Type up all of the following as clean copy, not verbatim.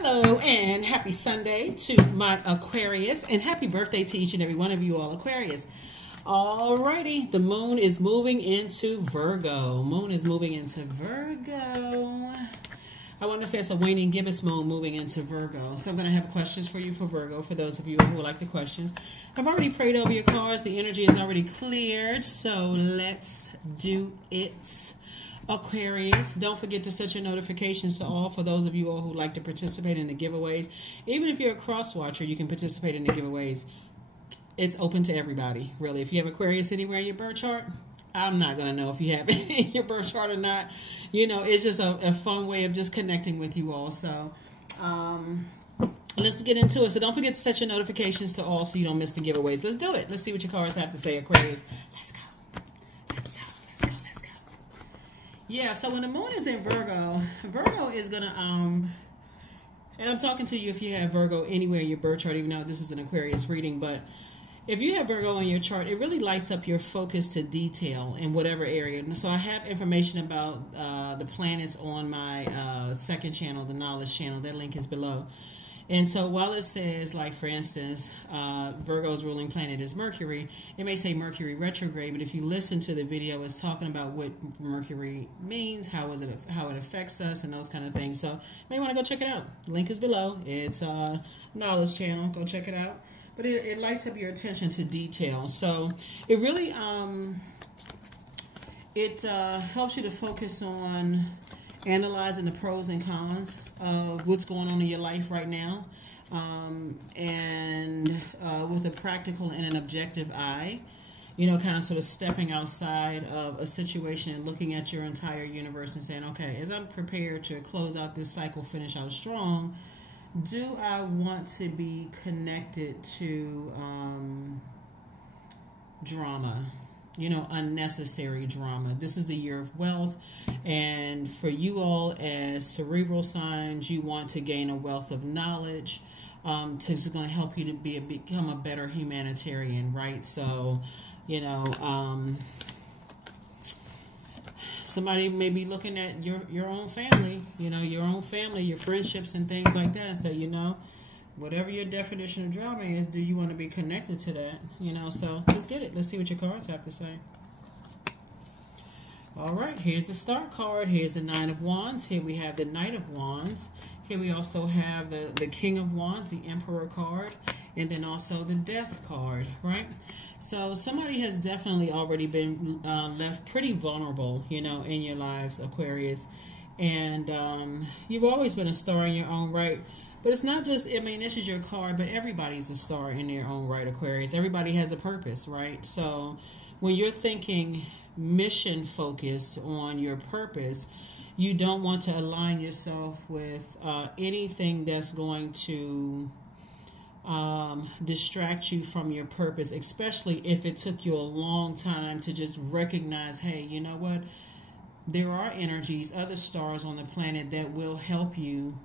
Hello and happy Sunday to my Aquarius, and happy birthday to each and every one of you all Aquarius. Alrighty, the moon is moving into Virgo. Moon is moving into Virgo. I want to say it's a waning gibbous moon moving into Virgo. So I'm going to have questions for you for Virgo, for those of you who would like the questions. I've already prayed over your cards. The energy is already cleared, so let's do it. Aquarius, don't forget to set your notifications to all for those of you all who like to participate in the giveaways. Even if you're a cross watcher, you can participate in the giveaways. It's open to everybody, really. If you have Aquarius anywhere in your birth chart, I'm not going to know if you have it in your birth chart or not. You know, it's just a fun way of just connecting with you all. So let's get into it. So don't forget to set your notifications to all so you don't miss the giveaways. Let's do it. Let's see what your cards have to say, Aquarius. Let's go. Let's go. Let's go. Let's go. Yeah, so when the moon is in Virgo, Virgo is going to, and I'm talking to you if you have Virgo anywhere in your birth chart, even though this is an Aquarius reading, but if you have Virgo in your chart, it really lights up your focus to detail in whatever area. And so I have information about the planets on my second channel, the Knowledge channel. That link is below. And so while it says, like, for instance, Virgo's ruling planet is Mercury, it may say Mercury retrograde, but if you listen to the video, it's talking about what Mercury means, how it affects us, and those kind of things. So you may want to go check it out. The link is below. It's Knowledge channel. Go check it out. But it lights up your attention to detail. So it really helps you to focus on analyzing the pros and cons of what's going on in your life right now, and with a practical and an objective eye, you know, kind of sort of stepping outside of a situation and looking at your entire universe and saying, okay, as I'm prepared to close out this cycle, finish out strong, do I want to be connected to drama? You know, unnecessary drama. This is the year of wealth, and for you all as cerebral signs, you want to gain a wealth of knowledge. It's going to help you to become a better humanitarian, right? So, you know, somebody may be looking at your own family, you know, your own family, your friendships and things like that. So, you know, whatever your definition of drama is, do you want to be connected to that? You know, so let's get it. Let's see what your cards have to say. All right, here's the start card. Here's the Nine of Wands. Here we have the Knight of Wands. Here we also have the King of Wands, the Emperor card, and then also the Death card, right? So somebody has definitely already been left pretty vulnerable, you know, in your lives, Aquarius. And you've always been a star in your own right. But it's not just, I mean, this is your card, but everybody's a star in their own right, Aquarius. Everybody has a purpose, right? So when you're thinking mission focused on your purpose, you don't want to align yourself with anything that's going to distract you from your purpose, especially if it took you a long time to just recognize, hey, you know what? There are energies, other stars on the planet that will help you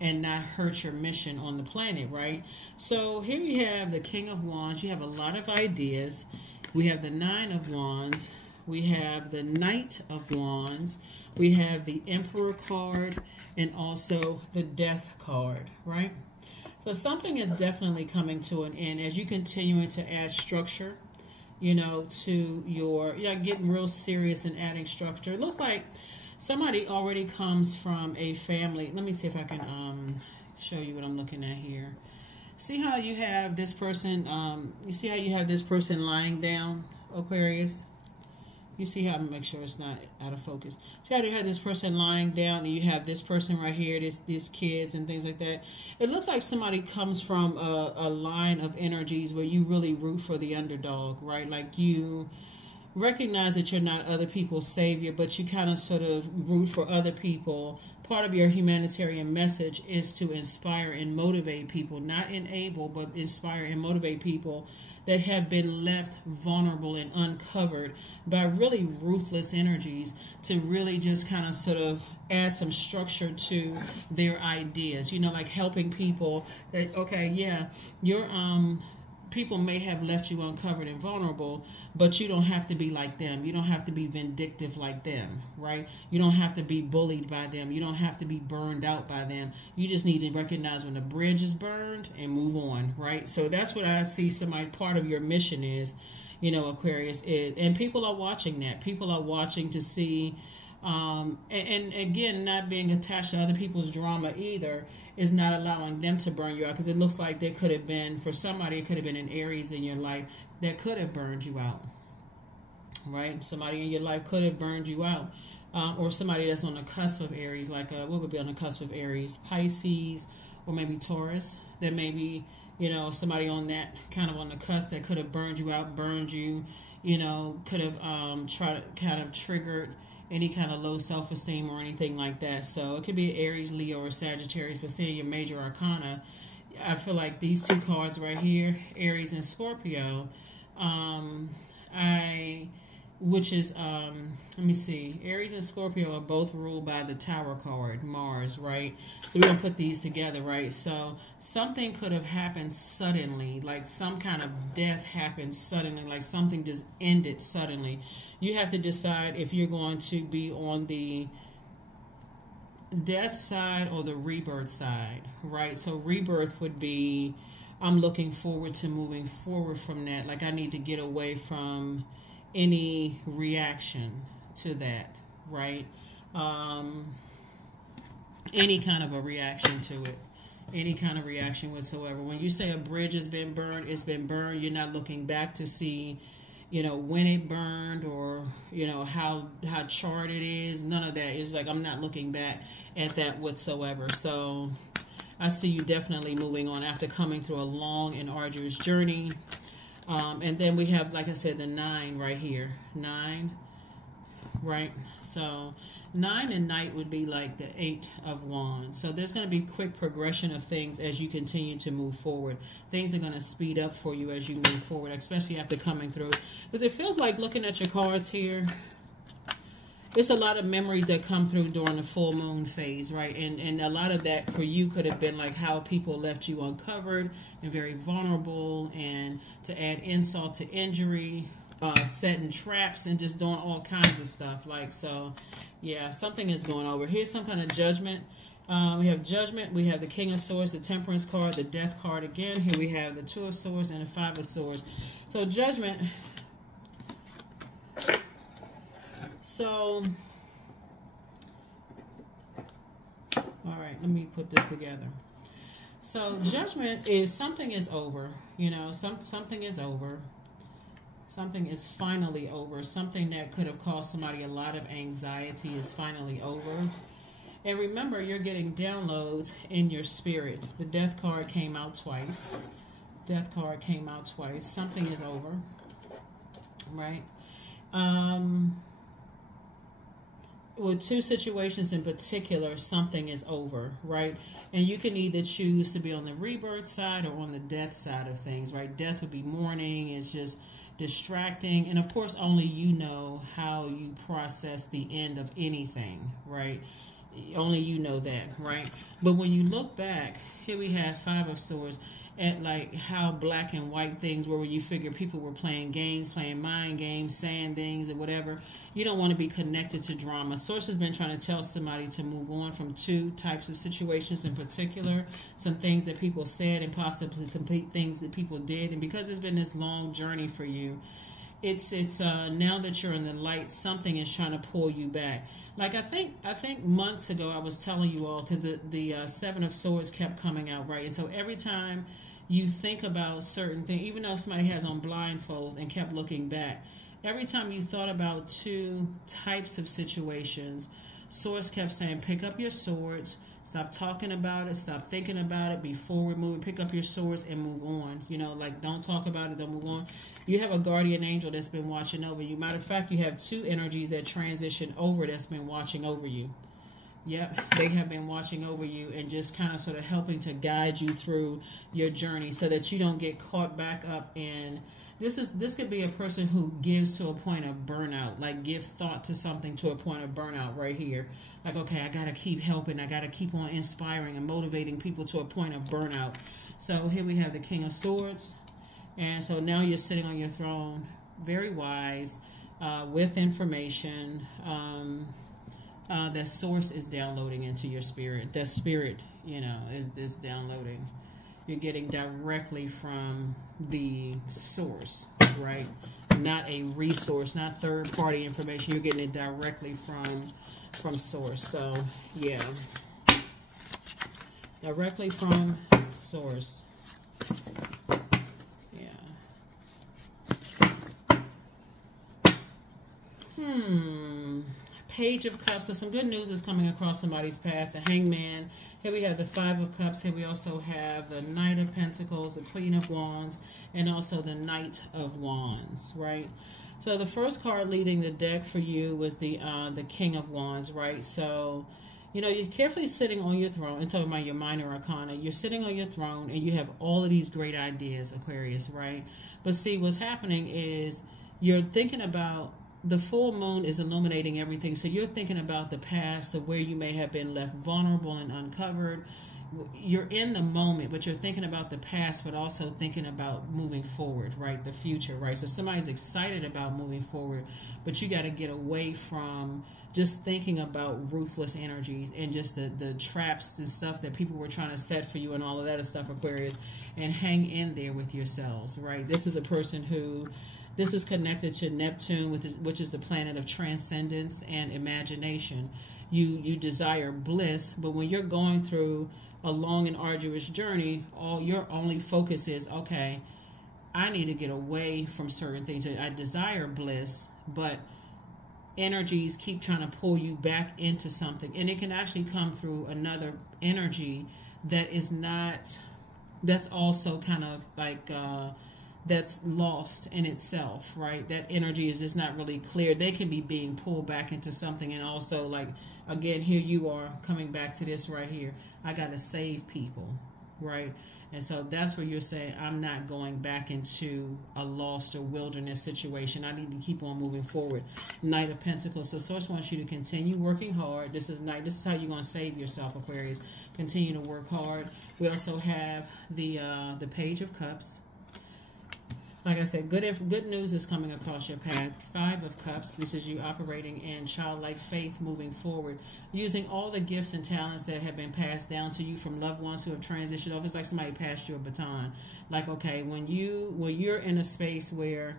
and not hurt your mission on the planet, right? So here you have the King of Wands. You have a lot of ideas. We have the Nine of Wands. We have the Knight of Wands. We have the Emperor card and also the Death card, right? So something is definitely coming to an end as you continue to add structure, you know, to your, getting real serious and adding structure. It looks like somebody already comes from a family. Let me see if I can show you what I'm looking at here. See how you have this person, you see how you have this person lying down, Aquarius? You see how, make sure it's not out of focus. See how you have this person lying down and you have this person right here, these kids and things like that. It looks like somebody comes from a line of energies where you really root for the underdog, right? Like you recognize that you're not other people's savior, but you kind of sort of root for other people. Part of your humanitarian message is to inspire and motivate people, not enable, but inspire and motivate people that have been left vulnerable and uncovered by really ruthless energies to really just kind of sort of add some structure to their ideas, you know, like helping people that, okay, yeah, people may have left you uncovered and vulnerable, but you don't have to be like them. You don't have to be vindictive like them, right? You don't have to be bullied by them. You don't have to be burned out by them. You just need to recognize when the bridge is burned and move on, right? So that's what I see somebody, part of your mission is, you know, Aquarius is. And people are watching that. People are watching to see, and again, not being attached to other people's drama either is not allowing them to burn you out, because it looks like there could have been, for somebody, it could have been an Aries in your life that could have burned you out, right? Somebody in your life could have burned you out, or somebody that's on the cusp of Aries, like what would be on the cusp of Aries? Pisces, or maybe Taurus. That maybe, you know, somebody on that kind of on the cusp that could have burned you out, burned you, you know, could have tried to kind of triggered any kind of low self-esteem or anything like that. So it could be Aries, Leo, or Sagittarius, but seeing your major arcana, I feel like these two cards right here, Aries and Scorpio, which is, let me see, Aries and Scorpio are both ruled by the Tower card, Mars, right? So we're going to put these together, right? So something could have happened suddenly, like some kind of death happened suddenly, like something just ended suddenly. You have to decide if you're going to be on the death side or the rebirth side, right? So rebirth would be, I'm looking forward to moving forward from that. Like I need to get away from any reaction to that, right? Any kind of a reaction to it, any kind of reaction whatsoever. When you say a bridge has been burned, it's been burned. You're not looking back to see, you know, when it burned or, you know, how charred it is. None of that. It's like I'm not looking back at that whatsoever. So I see you definitely moving on after coming through a long and arduous journey. And then we have, like I said, the 9 right here. 9, right? So 9 and Knight would be like the 8 of Wands. So there's going to be quick progression of things as you continue to move forward. Things are going to speed up for you as you move forward, especially after coming through. Because it feels like, looking at your cards here, it's a lot of memories that come through during the full moon phase, right? And a lot of that for you could have been like how people left you uncovered and very vulnerable, and to add insult to injury, setting traps and just doing all kinds of stuff. Like, so, yeah, something is going over. Here's some kind of judgment. We have judgment. We have the King of Swords, the Temperance card, the Death card again. Here we have the 2 of Swords and the 5 of Swords. So judgment. So, all right, let me put this together. So judgment is something is over, you know, something is over. Something is finally over. Something that could have caused somebody a lot of anxiety is finally over. And remember, you're getting downloads in your spirit. The Death card came out twice. Death card came out twice. Something is over, right? With 2 situations in particular, something is over, right? And you can either choose to be on the rebirth side or on the death side of things, right? Death would be mourning. It's just distracting. And of course, only you know how you process the end of anything, right? Only you know that, right? But when you look back, here we have 5 of Swords, at like how black and white things were, when you figure people were playing games, playing mind games, saying things and whatever. You don't want to be connected to drama. Source has been trying to tell somebody to move on from 2 types of situations in particular. Some things that people said and possibly some things that people did. And because it's been this long journey for you, it's now that you're in the light, something is trying to pull you back. Like I think months ago I was telling you all, because the 7 of Swords kept coming out, right? And so every time you think about certain things, even though somebody has on blindfolds and kept looking back, every time you thought about 2 types of situations, Source kept saying, pick up your swords, stop talking about it, stop thinking about it, be forward moving, pick up your swords and move on. You know, like, don't talk about it, don't move on. You have a guardian angel that's been watching over you. Matter of fact, you have 2 energies that transition over that's been watching over you. Yep, they have been watching over you and just kind of sort of helping to guide you through your journey so that you don't get caught back up in, this could be a person who gives to a point of burnout, like give thought to something to a point of burnout right here. Like, okay, I got to keep helping. I got to keep on inspiring and motivating people to a point of burnout. So here we have the King of Swords. And so now you're sitting on your throne, very wise, with information that source is downloading into your spirit. That spirit, you know, is downloading. You're getting directly from the source, right? Not a resource, not third-party information. You're getting it directly from source. So, yeah. Directly from source. Page of Cups. So some good news is coming across somebody's path. The Hangman. Here we have the Five of Cups. Here we also have the Knight of Pentacles, the Queen of Wands, and also the Knight of Wands, right? So the first card leading the deck for you was the King of Wands, right? So, you know, you're carefully sitting on your throne. I'm talking about your minor arcana. You're sitting on your throne and you have all of these great ideas, Aquarius, right? But see, what's happening is you're thinking about the full moon is illuminating everything. So you're thinking about the past, of where you may have been left vulnerable and uncovered. You're in the moment, but you're thinking about the past, but also thinking about moving forward, right? The future, right? So somebody's excited about moving forward, but you got to get away from just thinking about ruthless energies and just the traps and stuff that people were trying to set for you and all of that stuff, Aquarius, and hang in there with yourselves, right? This is a person who, this is connected to Neptune, which is the planet of transcendence and imagination. You desire bliss, but when you're going through a long and arduous journey, all your only focus is, okay, I need to get away from certain things. I desire bliss, but energies keep trying to pull you back into something. And it can actually come through another energy that is not, that's also kind of like, that's lost in itself, right? That energy is just not really clear. They can be being pulled back into something. And also, like, again, here you are coming back to this right here. I got to save people, right? And so that's where you're saying, I'm not going back into a lost or wilderness situation. I need to keep on moving forward. Knight of Pentacles. So Source wants you to continue working hard. This is night. This is how you're going to save yourself, Aquarius. Continue to work hard. We also have the Page of Cups. Like I said, good news is coming across your path. Five of Cups. This is you operating in childlike faith, moving forward, using all the gifts and talents that have been passed down to you from loved ones who have transitioned over. It's like somebody passed you a baton. Like, okay, when you're in a space where,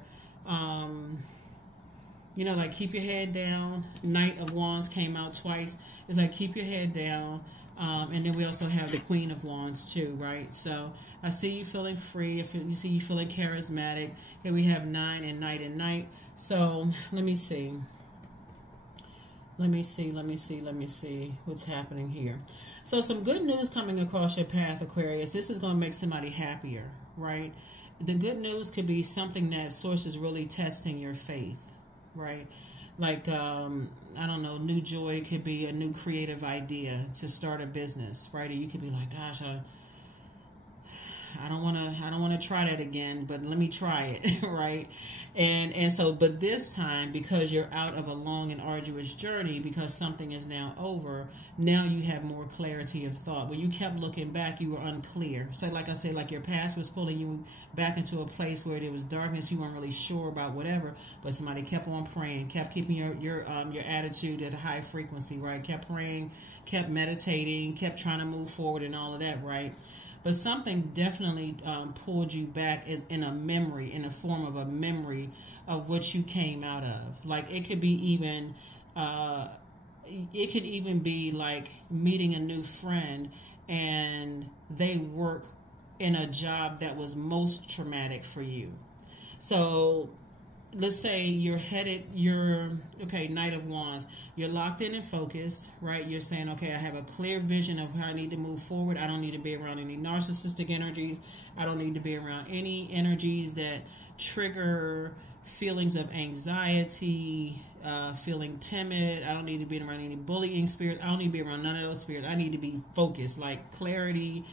you know, like, keep your head down. Knight of Wands came out twice. It's like, keep your head down. And then we also have the Queen of Wands too, right? So I see you feeling free. You see you feeling charismatic. Here we have 9 and Knight and Knight. So let me see. Let me see what's happening here. So some good news coming across your path, Aquarius. This is going to make somebody happier, right? The good news could be something that Source is really testing your faith, right? Like, I don't know, new joy could be a new creative idea to start a business, right? Or you could be like, gosh, I don't want to try that again, but let me try it, right? And so, but this time, because you're out of a long and arduous journey, because something is now over, now you have more clarity of thought. When you kept looking back, you were unclear. So like I said, like your past was pulling you back into a place where there was darkness, you weren't really sure about whatever, but somebody kept on praying, kept keeping your attitude at a high frequency, right? Kept praying, kept meditating, kept trying to move forward and all of that, right? But something definitely pulled you back in a memory, in the form of a memory of what you came out of. Like, it could be even, be like meeting a new friend and they work in a job that was most traumatic for you. So let's say okay, Knight of Wands, you're locked in and focused, right? You're saying, okay, I have a clear vision of how I need to move forward. I don't need to be around any narcissistic energies. I don't need to be around any energies that trigger feelings of anxiety, feeling timid. I don't need to be around any bullying spirits. I don't need to be around none of those spirits. I need to be focused, like clarity,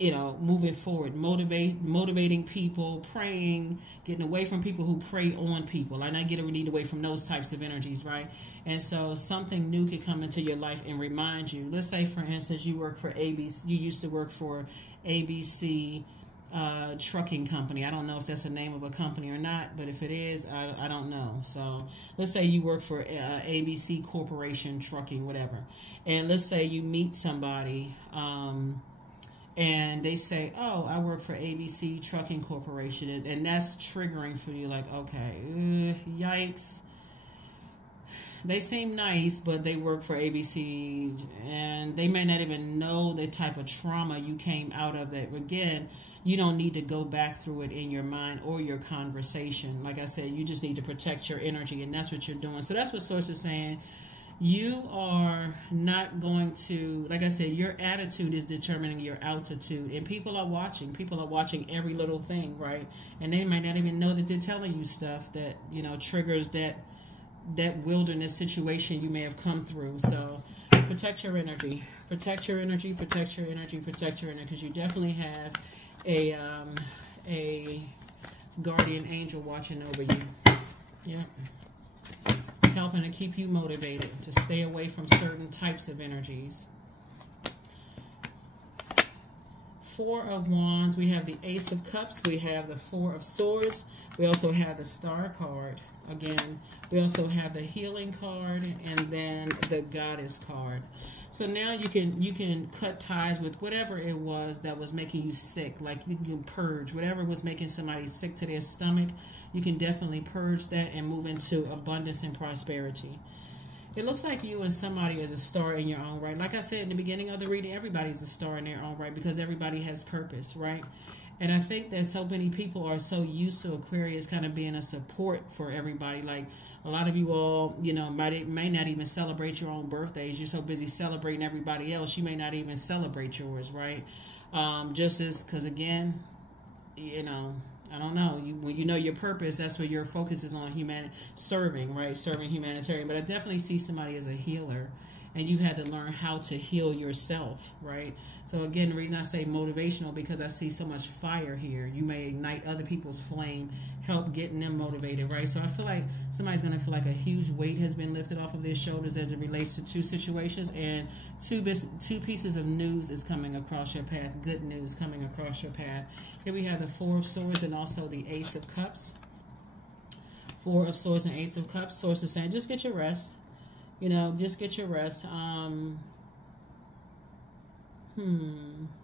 you know, moving forward, motivating people, praying, getting away from people who prey on people. And I need away from those types of energies, right? And so something new could come into your life and remind you. Let's say, for instance, you work for ABC. You used to work for ABC trucking company. I don't know if that's the name of a company or not, but if it is, I don't know. So let's say you work for ABC Corporation Trucking, whatever. And let's say you meet somebody and they say, oh, I work for ABC Trucking Corporation. And that's triggering for you, like, okay, yikes. They seem nice, but they work for ABC, and they may not even know the type of trauma you came out of. That, again, you don't need to go back through it in your mind or your conversation. Like I said, you just need to protect your energy, and that's what you're doing. So that's what Source is saying. You are not going to, like I said, your attitude is determining your altitude, and people are watching. People are watching every little thing, right? And they might not even know that they're telling you stuff that, you know, triggers that wilderness situation you may have come through. So protect your energy. Protect your energy, protect your energy, protect your energy, because you definitely have a guardian angel watching over you. Yeah. Helping to keep you motivated to stay away from certain types of energies. Four of Wands. We have the Ace of Cups. We have the Four of Swords. We also have the Star card. Again, we also have the Healing card, and then the Goddess card. So now you can cut ties with whatever it was that was making you sick. Like, you can purge whatever was making somebody sick to their stomach. You can definitely purge that and move into abundance and prosperity. It looks like you and somebody is a star in your own right. Like I said in the beginning of the reading, everybody's a star in their own right, because everybody has purpose, right? And I think that so many people are so used to Aquarius kind of being a support for everybody. Like, a lot of you all, you know, may not even celebrate your own birthdays. You're so busy celebrating everybody else, you may not even celebrate yours, right? Just as, because again, you know, I don't know. When you know your purpose, that's where your focus is on serving, right? Serving humanitarian. But I definitely see somebody as a healer, and you had to learn how to heal yourself, right? So again, the reason I say motivational, because I see so much fire here. You may ignite other people's flame, help getting them motivated, right? So I feel like somebody's going to feel like a huge weight has been lifted off of their shoulders as it relates to two situations, and two pieces of news is coming across your path, good news coming across your path. Here we have the Four of Swords and also the Ace of Cups. Four of Swords and Ace of Cups. Source is saying, just get your rest. You know, just get your rest.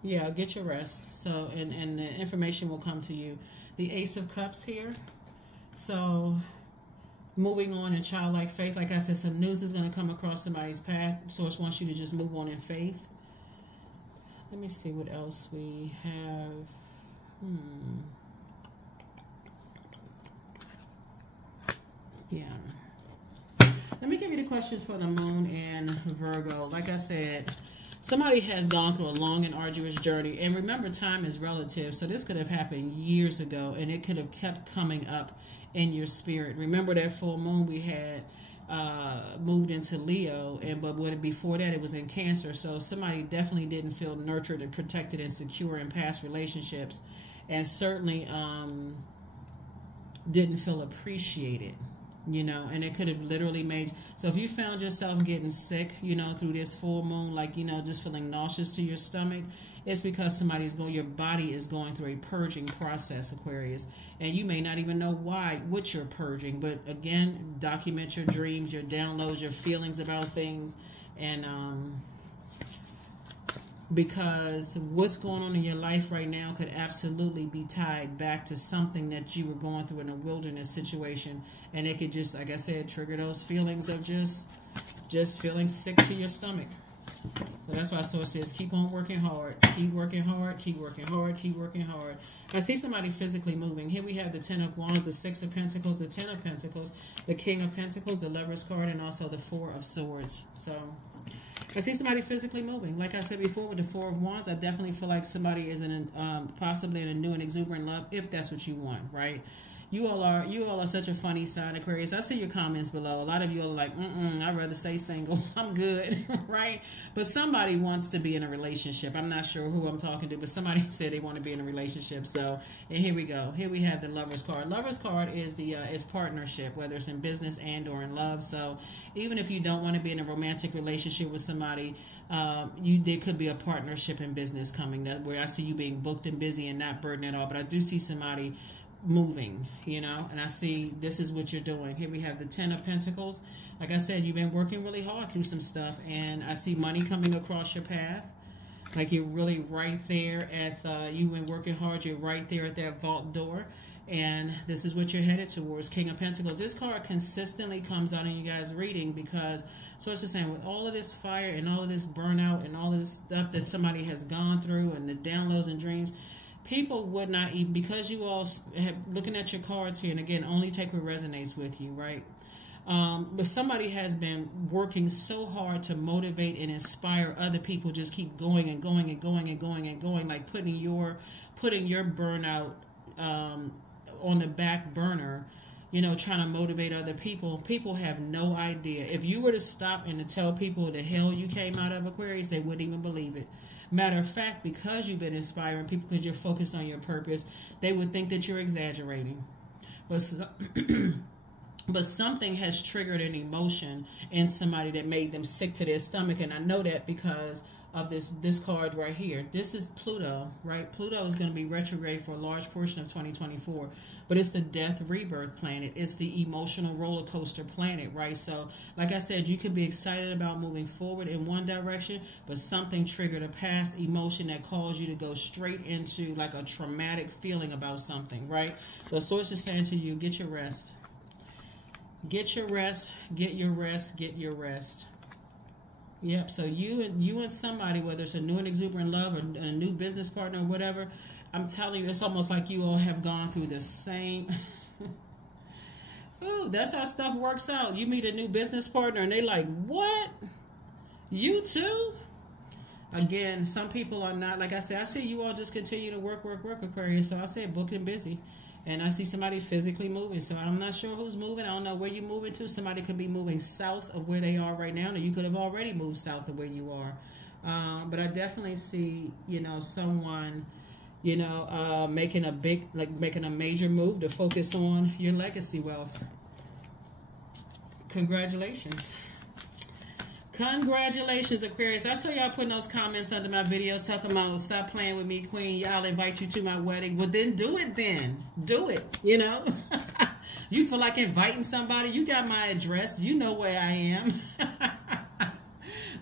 Yeah, get your rest. So, and the information will come to you. The Ace of Cups here. So, moving on in childlike faith. Like I said, some news is going to come across somebody's path. Source wants you to just move on in faith. Let me see what else we have. Yeah. Let me give you the questions for the Moon and Virgo. Like I said, somebody has gone through a long and arduous journey. And remember, time is relative. So this could have happened years ago, and it could have kept coming up in your spirit. Remember that full moon we had moved into Leo, but before that it was in Cancer. So somebody definitely didn't feel nurtured and protected and secure in past relationships, and certainly didn't feel appreciated. You know, and it could have literally made, so if you found yourself getting sick, you know, through this full moon, like, you know, just feeling nauseous to your stomach, it's because your body is going through a purging process, Aquarius, and you may not even know what you're purging. But again, document your dreams, your downloads, your feelings about things, and because what's going on in your life right now could absolutely be tied back to something that you were going through in a wilderness situation, and it could just, like I said, trigger those feelings of just feeling sick to your stomach. So that's why Source says keep on working hard, keep working hard, keep working hard, keep working hard. I see somebody physically moving. Here we have the Ten of Wands, the Six of Pentacles, the Ten of Pentacles, the King of Pentacles, the Lovers card, and also the Four of Swords. So I see somebody physically moving. Like I said before, with the Four of Wands, I definitely feel like somebody is possibly in a new and exuberant love, if that's what you want, right? You all are such a funny sign, Aquarius. I see your comments below. A lot of you are like, I'd rather stay single. I'm good, right? But somebody wants to be in a relationship. I'm not sure who I'm talking to, but somebody said they want to be in a relationship. So, and here we go. Here we have the Lover's card. Lover's card is the is partnership, whether it's in business and or in love. So, even if you don't want to be in a romantic relationship with somebody, there could be a partnership in business coming up where I see you being booked and busy and not burdened at all. But I do see somebody moving, and I see this is what you're doing. Here we have the Ten of Pentacles. Like I said, you've been working really hard through some stuff, and I see money coming across your path. Like you're really right there at, you've been working hard, you're right there at that vault door, and this is what you're headed towards. King of Pentacles. This card consistently comes out in you guys' reading because, so it's just saying, with all of this fire and all of this burnout and all of this stuff that somebody has gone through and the downloads and dreams, people would not even, because you all have, looking at your cards here, and again, only take what resonates with you, right? But somebody has been working so hard to motivate and inspire other people, just keep going and going and going and going and going, like putting your burnout on the back burner, trying to motivate other people. People have no idea. If you were to stop and to tell people the hell you came out of, Aquarius, they wouldn't even believe it. Matter of fact, because you've been inspiring people, because you're focused on your purpose, they would think that you're exaggerating. But something has triggered an emotion in somebody that made them sick to their stomach. And I know that because of this card right here. This is Pluto, right? Pluto is going to be retrograde for a large portion of 2024. But it's the death rebirth planet. It's the emotional roller coaster planet, right? So, like I said, you could be excited about moving forward in one direction, but something triggered a past emotion that caused you to go straight into like a traumatic feeling about something, right? So, Source is saying to you, get your rest. Get your rest, get your rest, get your rest. Yep, so you and somebody, whether it's a new and exuberant love or a new business partner or whatever, I'm telling you, it's almost like you all have gone through the same. Ooh, that's how stuff works out. You meet a new business partner and they like, what? You too? Again, some people are not. Like I said, I see you all just continue to work, Aquarius. So I say booked and busy. And I see somebody physically moving. So I'm not sure who's moving. I don't know where you're moving to. Somebody could be moving south of where they are right now. Or you could have already moved south of where you are. But I definitely see, someone, making a major move to focus on your legacy wealth. Congratulations. Congratulations, Aquarius. I saw y'all putting those comments under my videos talking about stop playing with me, Queen. I'll invite you to my wedding. Well, then do it then. Do it, You feel like inviting somebody? You got my address. You know where I am.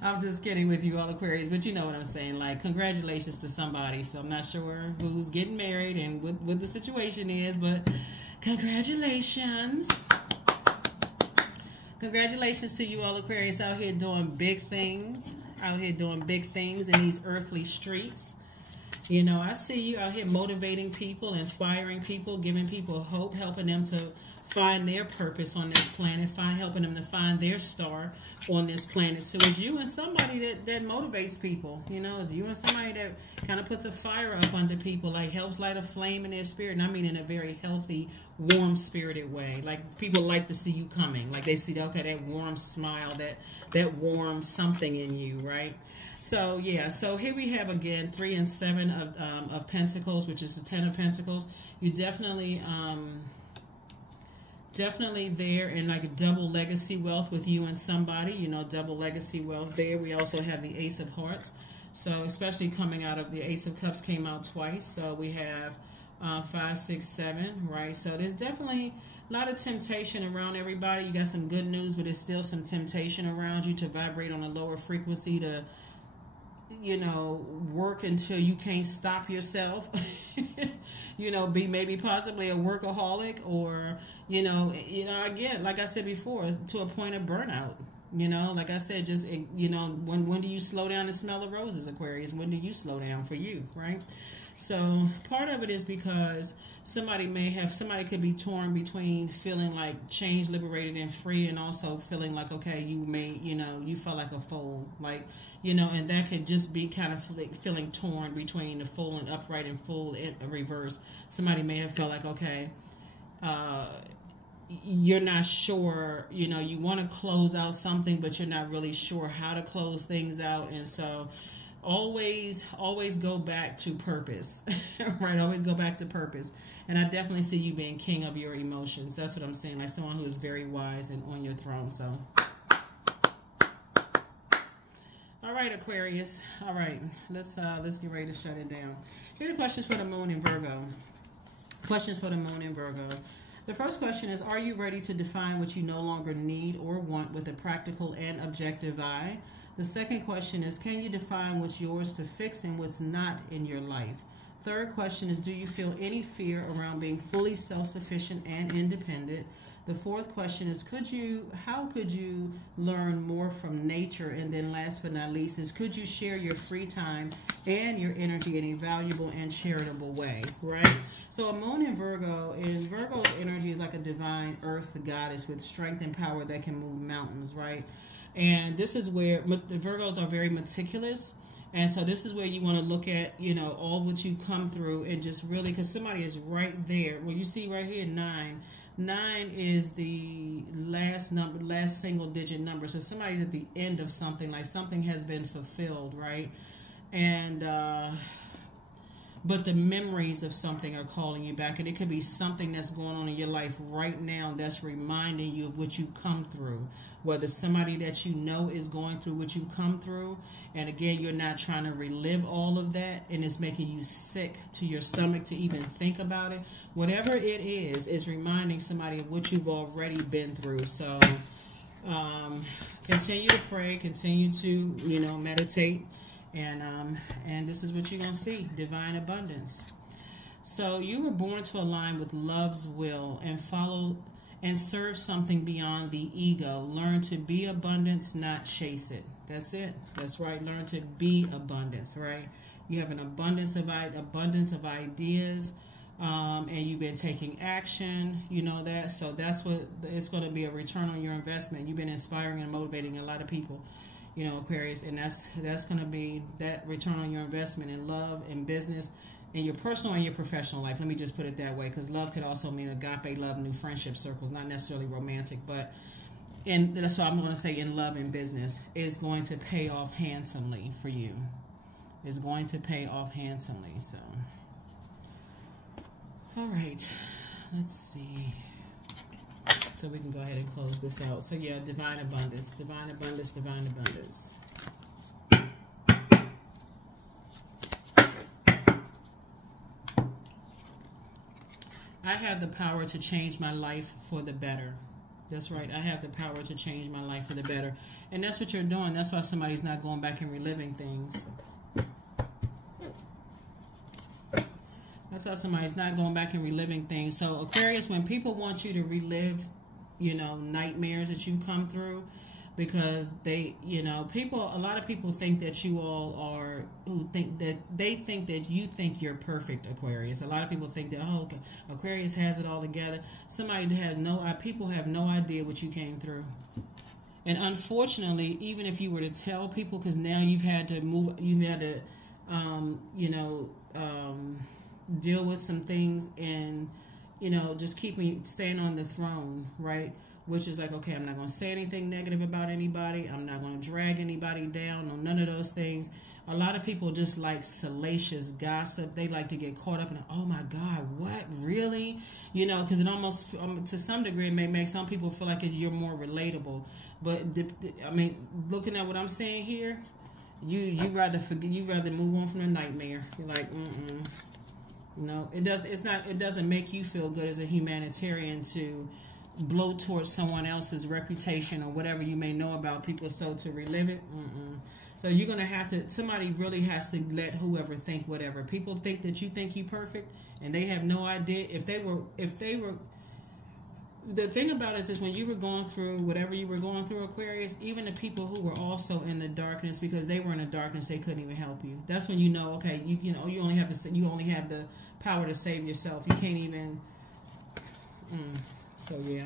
I'm just kidding with you all, Aquarius, but you know what I'm saying. Like, congratulations to somebody. So I'm not sure who's getting married and what the situation is, but congratulations. Congratulations to you all, Aquarius, out here doing big things. Out here doing big things in these earthly streets. I see you out here motivating people, inspiring people, giving people hope, helping them to find their purpose on this planet, helping them to find their star on this planet. So it's you and somebody that motivates people. It's you and somebody that kind of puts a fire up under people, like helps light a flame in their spirit. And I mean in a very healthy, warm-spirited way. Like people like to see you coming. Like they see, okay, that warm smile, that warm something in you, right? So, yeah, so here we have, again, 3 and 7 of Pentacles, which is the 10 of Pentacles. You definitely there in like a double legacy wealth with you and somebody, double legacy wealth there. We also have the Ace of Hearts. So, especially coming out of the Ace of Cups came out twice. So, we have 5, 6, 7, right? So, there's definitely a lot of temptation around everybody. You got some good news, but there's still some temptation around you to vibrate on a lower frequency, to work until you can't stop yourself, be maybe possibly a workaholic, or, again, like I said before, to a point of burnout, like I said, just, when do you slow down and smell the roses, Aquarius? When do you slow down for you, right? So part of it is because somebody could be torn between feeling like changed, liberated, and free, and also feeling like, okay, you felt like a fool, like, and that could just be kind of feeling torn between the full and upright and full in reverse. Somebody may have felt like, okay, you're not sure, you know, you want to close out something, but you're not really sure how to close things out. And so always go back to purpose, right? Always go back to purpose. And I definitely see you being king of your emotions. That's what I'm saying, like someone who is very wise and on your throne. So, all right, Aquarius. All right, let's get ready to shut it down. Here are the questions for the moon in Virgo. Questions for the moon in Virgo. The first question is, are you ready to define what you no longer need or want with a practical and objective eye? The second question is, can you define what's yours to fix and what's not in your life? Third question is, do you feel any fear around being fully self-sufficient and independent? The fourth question is, how could you learn more from nature? And then last but not least is, could you share your free time and your energy in a valuable and charitable way, right? So a moon in Virgo's energy is like a divine earth goddess with strength and power that can move mountains, right? And this is where the Virgos are very meticulous. And so this is where you want to look at, you know, all what you come through and just really, because somebody is right there. Well, you see right here, 9. 9 is the last single digit number. So somebody's at the end of something, like something has been fulfilled, right? And but the memories of something are calling you back, and it could be something that's going on in your life right now that's reminding you of what you've come through. Whether somebody that you know is going through what you've come through, and again, you're not trying to relive all of that, and it's making you sick to your stomach to even think about it. Whatever it is reminding somebody of what you've already been through. So continue to pray, continue to, you know, meditate, and this is what you're going to see, divine abundance. So you were born to align with love's will and follow and serve something beyond the ego. Learn to be abundance, not chase it. That's it. That's right. Learn to be abundance, right? You have an abundance of ideas, and you've been taking action, you know that. So that's what it's going to be, a return on your investment. You've been inspiring and motivating a lot of people, you know, Aquarius, and that's going to be that return on your investment in love and business, in your personal and your professional life. Let me just put it that way, because love could also mean agape love, new friendship circles, not necessarily romantic, but so I'm going to say in love and business is going to pay off handsomely for you. It's going to pay off handsomely. So, all right, let's see. So we can go ahead and close this out. So yeah, divine abundance, divine abundance, divine abundance. I have the power to change my life for the better. That's right. I have the power to change my life for the better. And that's what you're doing. That's why somebody's not going back and reliving things. That's why somebody's not going back and reliving things. So Aquarius, when people want you to relive, you know, nightmares that you come through, because they, you know, a lot of people think that you all are, they think that you think you're perfect, Aquarius. A lot of people think that, oh, okay, Aquarius has it all together. People have no idea what you came through. And unfortunately, even if you were to tell people, because now you've had to deal with some things and, you know, just staying on the throne, right? Which is like, okay, I'm not going to say anything negative about anybody. I'm not going to drag anybody down. No, none of those things. A lot of people just like salacious gossip. They like to get caught up in, oh my God, what? Really? You know, because it almost, to some degree, it may make some people feel like you're more relatable. But, I mean, looking at what I'm saying here, you'd rather move on from the nightmare. You're like, No, it doesn't make you feel good as a humanitarian to blow towards someone else's reputation or whatever you may know about people, so to relive it, So you're going to have to, somebody really has to let whoever think whatever. People think that you think you perfect, and they have no idea. If they were, the thing about it is when you were going through whatever you were going through, Aquarius, even the people who were also in the darkness, because they were in the darkness, they couldn't even help you. That's when you know, okay, you only have the power to save yourself. You can't even, so yeah.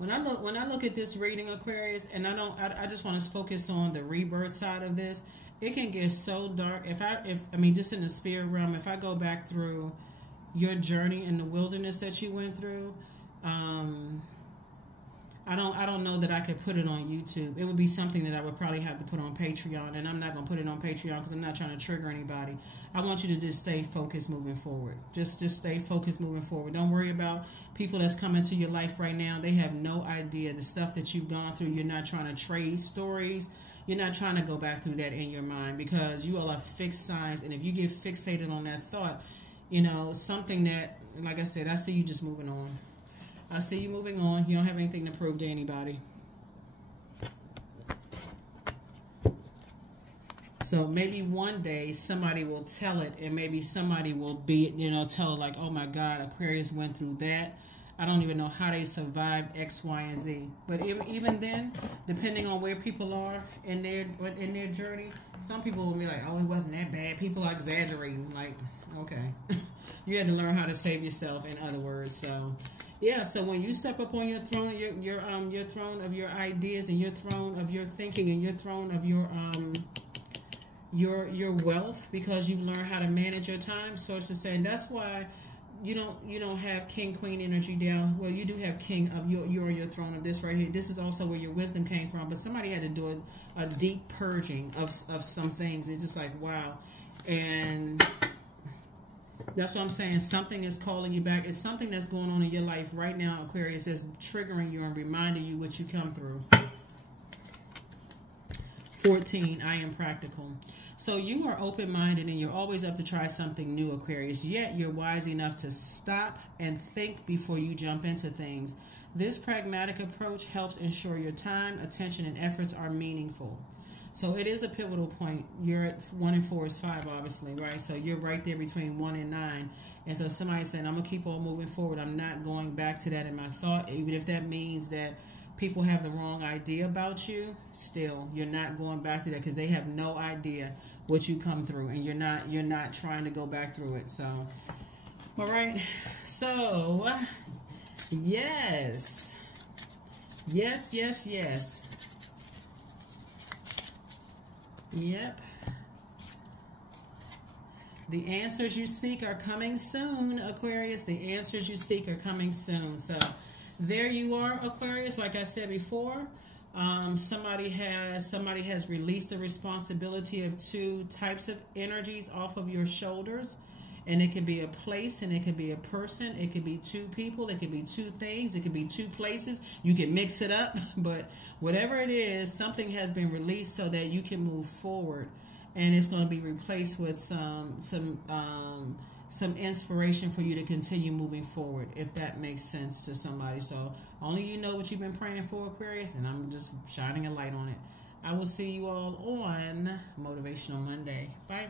when I look at this reading, Aquarius, and I just want to focus on the rebirth side of this. It can get so dark if I mean, just in the spirit realm, if I go back through your journey in the wilderness that you went through, I don't know that I could put it on YouTube. It would be something that I would probably have to put on Patreon, and I'm not going to put it on Patreon because I'm not trying to trigger anybody. I want you to just stay focused moving forward. Just stay focused moving forward. Don't worry about people that's coming to your life right now. They have no idea the stuff that you've gone through. You're not trying to trade stories. You're not trying to go back through that in your mind because you all are fixed signs, and if you get fixated on that thought, you know, something that, like I said, I see you just moving on. I see you moving on. You don't have anything to prove to anybody. So maybe one day somebody will tell it, and maybe somebody will be, you know, tell it like, oh my God, Aquarius went through that. I don't even know how they survived X, Y, and Z. But even then, depending on where people are in their journey, some people will be like, oh, it wasn't that bad. People are exaggerating. Like, okay. You had to learn how to save yourself, in other words. So yeah, so when you step up on your throne, your throne of your ideas, and your throne of your thinking, and your throne of your wealth, because you've learned how to manage your time. So it's just saying that's why you don't have king queen energy down. Well, you do have king of you're on your throne of this right here. This is also where your wisdom came from. But somebody had to do a deep purging of some things. It's just like wow, and that's what I'm saying. Something is calling you back. It's something that's going on in your life right now, Aquarius, that's triggering you and reminding you what you come through. 14, I am practical. So you are open-minded and you're always up to try something new, Aquarius, yet you're wise enough to stop and think before you jump into things. This pragmatic approach helps ensure your time, attention, and efforts are meaningful. So it is a pivotal point. You're at 1 and 4 is 5, obviously, right? So you're right there between 1 and 9. And so somebody's saying, I'm going to keep on moving forward. I'm not going back to that in my thought, even if that means that people have the wrong idea about you. Still, you're not going back to that because they have no idea what you come through, and you're not trying to go back through it. So, all right. So, yes. Yes, yes, yes. Yep. The answers you seek are coming soon, Aquarius. The answers you seek are coming soon. So there you are, Aquarius. Like I said before, somebody has released the responsibility of 2 types of energies off of your shoulders. And it could be a place, and it could be a person. It could be 2 people. It could be 2 things. It could be 2 places. You can mix it up. But whatever it is, something has been released so that you can move forward. And it's going to be replaced with some inspiration for you to continue moving forward, if that makes sense to somebody. So only you know what you've been praying for, Aquarius, and I'm just shining a light on it. I will see you all on Motivational Monday. Bye.